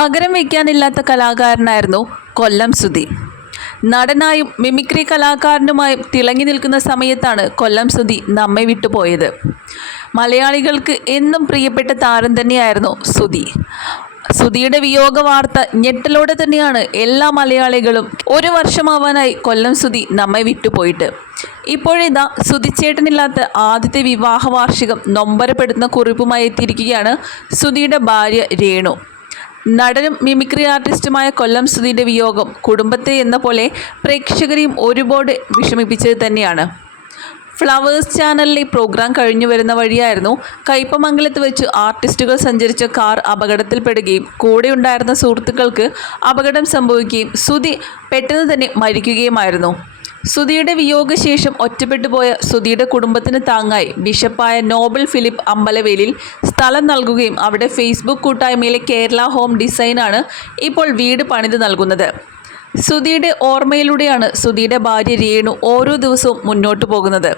പകരം വയ്ക്കാനില്ലാത്ത കലാകാരനായിരുന്നു കൊല്ലം സുധി നടനായും മിമിക്രി കലാകാരനുമായും തിളങ്ങി നിൽക്കുന്ന സമയത്താണ് കൊല്ലം സുധി നമ്മെ വിട്ടുപോയത് മലയാളികൾക്ക് എന്നും പ്രിയപ്പെട്ട താരം തന്നെയായിരുന്നു സുധി. സുധിയുടെ വിയോഗ വാർത്ത ഞെട്ടലോടെ തന്നെയാണ് എല്ലാ മലയാളികളും ഒരു വർഷമാവാനായി കൊല്ലം സുധി നമ്മെ വിട്ടുപോയിട്ട് ഇപ്പോഴിതാ സുധിച്ചേട്ടനില്ലാത്ത ആദ്യത്തെ വിവാഹ വാർഷികം നൊമ്പരപ്പെടുന്ന കുറിപ്പുമായി എത്തിയിരിക്കുകയാണ് സുധിയുടെ ഭാര്യ രേണു. നടനും മിമിക്രി ആർട്ടിസ്റ്റുമായ കൊല്ലം സുധീന്റെ വിയോഗം കുടുംബത്തെ എന്ന പോലെ പ്രേക്ഷകരെയും ഒരുപാട് വിഷമിപ്പിച്ചത് തന്നെയാണ്. ഫ്ലവേഴ്സ് ചാനലിലെ പ്രോഗ്രാം കഴിഞ്ഞു വരുന്ന വഴിയായിരുന്നു കയ്പമംഗലത്ത് വെച്ച് ആർട്ടിസ്റ്റുകൾ സഞ്ചരിച്ച കാർ അപകടത്തിൽപ്പെടുകയും കൂടെയുണ്ടായിരുന്ന സുഹൃത്തുക്കൾക്ക് അപകടം സംഭവിക്കുകയും സുധി പെട്ടെന്ന് തന്നെ മരിക്കുകയുമായിരുന്നു. സുധിയുടെ വിയോഗശേഷം ഒറ്റപ്പെട്ടു പോയ സുധിയുടെ കുടുംബത്തിന് താങ്ങായി. ബിഷപ്പായ നോബൽ ഫിലിപ്പ് അമ്പലവേലിൽ സ്ഥലം നൽകുകയും അവിടെ ഫേസ്ബുക്ക് കൂട്ടായ്മയിലെ കേരള ഹോം ഡിസൈനാണ് ഇപ്പോൾ വീട് പണിത് നൽകുന്നത്. സുധിയുടെ ഓർമ്മയിലൂടെയാണ് സുധിയുടെ ഭാര്യ രേണു ഓരോ ദിവസവും മുന്നോട്ടു പോകുന്നത്.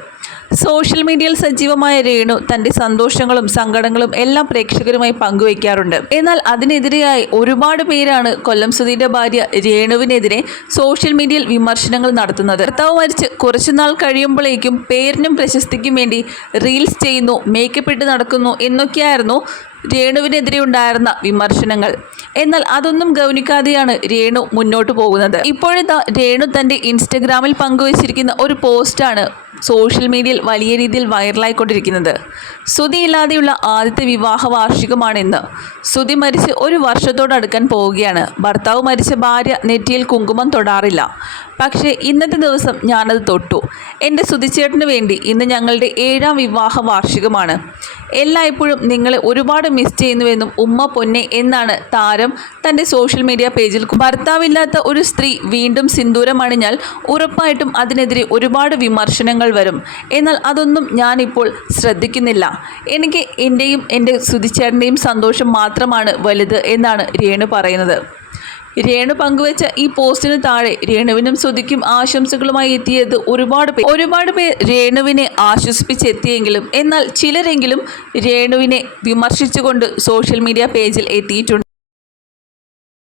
സോഷ്യൽ മീഡിയയിൽ സജീവമായ രേണു തന്റെ സന്തോഷങ്ങളും സങ്കടങ്ങളും എല്ലാം പ്രേക്ഷകരുമായി പങ്കുവയ്ക്കാറുണ്ട്. എന്നാൽ അതിനെതിരെയായി ഒരുപാട് പേരാണ് കൊല്ലം സുധീന്റെ ഭാര്യ രേണുവിനെതിരെ സോഷ്യൽ മീഡിയയിൽ വിമർശനങ്ങൾ നടത്തുന്നത്. ഭർത്താവ് മരിച്ച് കുറച്ചുനാൾ കഴിയുമ്പോഴേക്കും പേരിനും പ്രശസ്തിക്കും വേണ്ടി റീൽസ് ചെയ്യുന്നു മേക്കപ്പ് ഇട്ട് നടക്കുന്നു എന്നൊക്കെയായിരുന്നു രേണുവിനെതിരെ ഉണ്ടായിരുന്ന വിമർശനങ്ങൾ. എന്നാൽ അതൊന്നും ഗൗനിക്കാതെയാണ് രേണു മുന്നോട്ട് പോകുന്നത്. ഇപ്പോഴത്തെ രേണു തന്റെ ഇൻസ്റ്റഗ്രാമിൽ പങ്കുവച്ചിരിക്കുന്ന ഒരു പോസ്റ്റാണ് സോഷ്യൽ മീഡിയയിൽ വലിയ രീതിയിൽ വൈറലായിക്കൊണ്ടിരിക്കുന്നത്. സുതി ഇല്ലാതെയുള്ള ആദ്യത്തെ വിവാഹ വാർഷികമാണിന്ന് സുതി മരിച്ച് ഒരു വർഷത്തോടടുക്കാൻ പോവുകയാണ്. ഭർത്താവ് മരിച്ച ഭാര്യ നെറ്റിയിൽ കുങ്കുമം തൊടാറില്ല. പക്ഷേ ഇന്നത്തെ ദിവസം ഞാനത് തൊട്ടു. എന്റെ സുതിച്ചേട്ടന് വേണ്ടി ഇന്ന് ഞങ്ങളുടെ ഏഴാം വിവാഹ വാർഷികമാണ്. എല്ലായ്പ്പോഴും നിങ്ങളെ ഒരുപാട് മിസ് ചെയ്യുന്നുവെന്നും ഉമ്മ പൊന്നെ എന്നാണ് താരം തന്റെ സോഷ്യൽ മീഡിയ പേജിൽ ഭർത്താവില്ലാത്ത ഒരു സ്ത്രീ വീണ്ടും സിന്ദൂരം അണിഞ്ഞാൽ ഉറപ്പായിട്ടും അതിനെതിരെ ഒരുപാട് വിമർശനങ്ങൾ വരും. എന്നാൽ അതൊന്നും ഞാനിപ്പോൾ ശ്രദ്ധിക്കുന്നില്ല. എനിക്ക് എന്റെയും എന്റെ സുതിച്ചേട്ടന്റെയും സന്തോഷം മാത്രമാണ് വലുത് എന്നാണ് രേണു പറയുന്നത്. രേണു പങ്കുവച്ച ഈ പോസ്റ്റിന് താഴെ രേണുവിനും ശ്രുതിക്കും ആശംസകളുമായി എത്തിയത് ഒരുപാട് പേർ ഒരുപാട് പേർ രേണുവിനെ ആശ്വസിപ്പിച്ചെത്തിയെങ്കിലും എന്നാൽ ചിലരെങ്കിലും രേണുവിനെ വിമർശിച്ചുകൊണ്ട് സോഷ്യൽ മീഡിയ പേജിൽ എത്തിയിട്ടുണ്ട്.